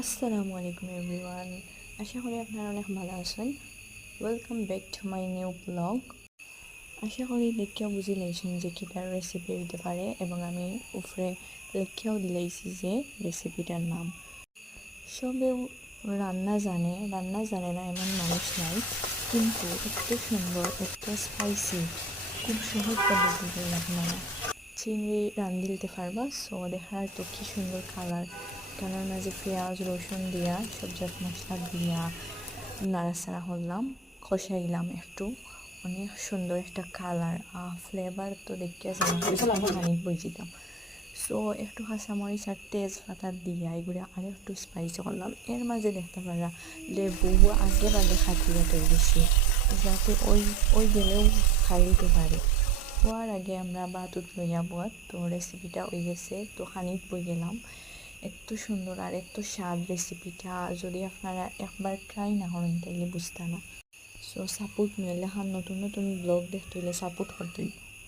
আসসালামু আলাইকুম এভরিওয়ান। আশা করি আপনারা অনেক ভালো আছেন। Welcome back to my new blog. আশা করি লেখিয়াও বুঝি লাইছেন যে কিটার রেসিপি হইতে পারে, এবং আমি উপরে লেখিয়াও দিলাইছি যে রেসিপিটার নাম। সবেও রান্না জানে না এমন মানুষ নাই, কিন্তু এত সুন্দর, এত স্পাইসি, খুব সহজ পদ্ধতিতে আপনারা চিংড়ি রান্ধি দিতে পারবা। সো দেখার তো কি সুন্দর কালার, কালার মাঝে পেঁয়াজ রসুন দিয়া সবজাত মশলা দিয়া নাড়াচাড়া করলাম, কষাইলাম একটু। অনেক সুন্দর একটা কালার, ফ্লেভার তো দেখিয়া পানি বই দিতাম। সো একটু কাঁচামরিচ আর তেজপাতা দিয়া এগুলো আর একটু স্পাইসি করলাম। এর মাঝে দেখতে পারা লেবু আগে বাগে খাটিয়ে তৈরি বেশি, যাতে ওই গেলেও খাইতে পারে। হওয়ার আগে আমরা বাতুত লইয়া বত, তো রেসিপিটা হয়ে গেছে, তো খানিক বই গেলাম। এত সুন্দর আর এত স্বাদ রেসিপিটা, যদি আপনারা একবার ট্রাই না করেন তাইলে বুঝতে না। সো সাপোর্ট মিলে নতুন নতুন ব্লগ দেখতে হলে সাপোর্ট করতে